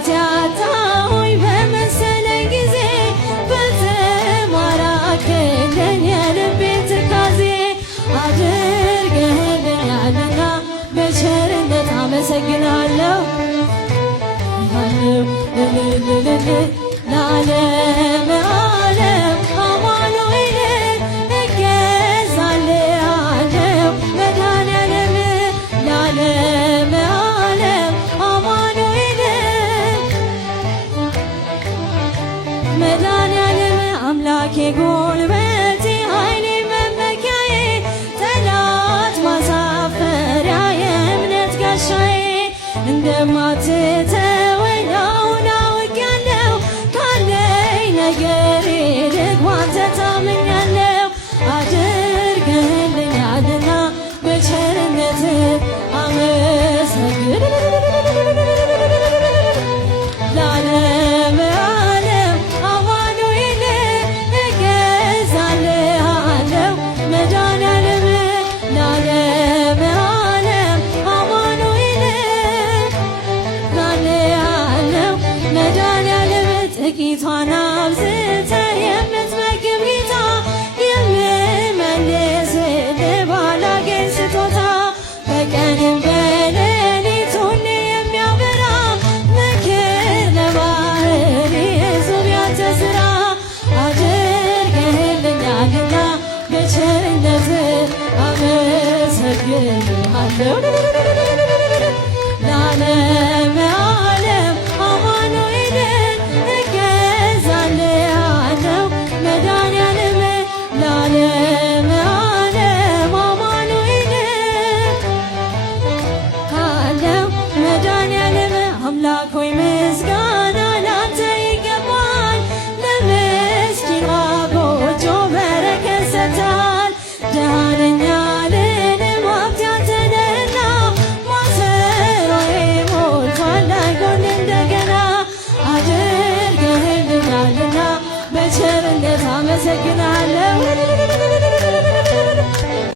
ረዳት ያጣሁኝ በመሰለኝ ጊዜ በተማረክልኝ የልቤን ትካዜ አድርገህልኛልና በቸርነት አመሰግናለሁ ለዓለም ዓለም አማኑኤል እገዛልሃለሁ መድኃኔዓለም ለዓለም ዓለም አማኑኤል መድኃኔዓለም አምላኬ ጉልበቴ ኃይሌ መመኪያዬ ጠላት ማሳፈሪያ የእምነት ጋሻዬ እንደማትተ